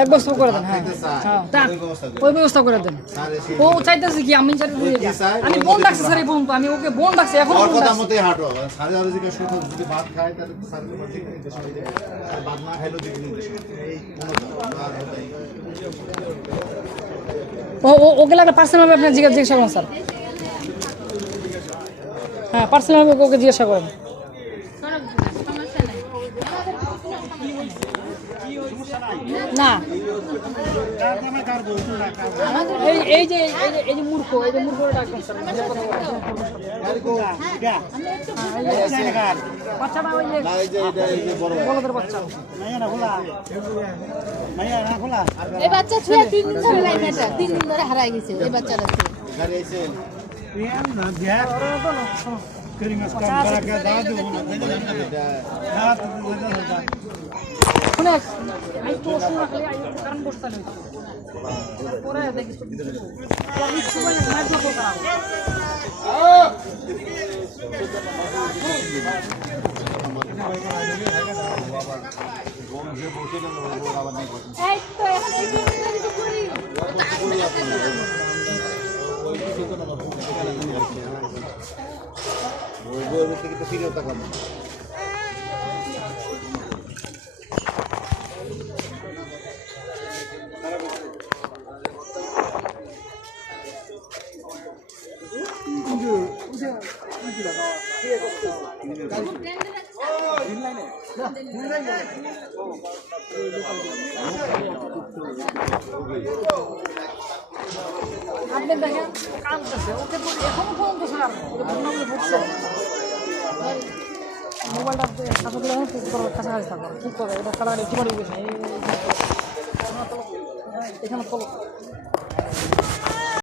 এক বস্তা করে দেন। হ্যাঁ ওই ব্যবস্থা করে দেন। ও চাইতেছে কি আমি আমি বোন ডাকছি স্যার, এই পর্যন্ত আমি ওকে বোন ডাকছি, এখন কথা মতোই হাঁটো। সাড়ে যদি শুধু যদি ভাত খায় তাহলে সাড়ে ভাত না খাইলেও ওকে লাগলে পার্সোনাল আপনার জিজ্ঞাসা করেন স্যার। হ্যাঁ পার্সোনাল ওকে জিজ্ঞাসা করেন। না এই যে মূর্খ, এই যে মূর্খ ডাকবেন স্যার। বাচ্চাটা ওই যে বলদের বাচ্চা, এই বাচ্চা ছুঁয়ে 3 দিন ধরে নাই, মেয়েটা 3 দিন ধরে হারাই গেছে এই বাচ্চাটা। কারণ বসতে পরে দেখিস আপনি দেখেন কাঁদতেছে, ওকে তো এখনো পর্যন্ত স্যার মোবাইলটা সাথে দিলে কাছাকাছি থাকো, ঠিক করে এটা কালার একটু গেছে এখানে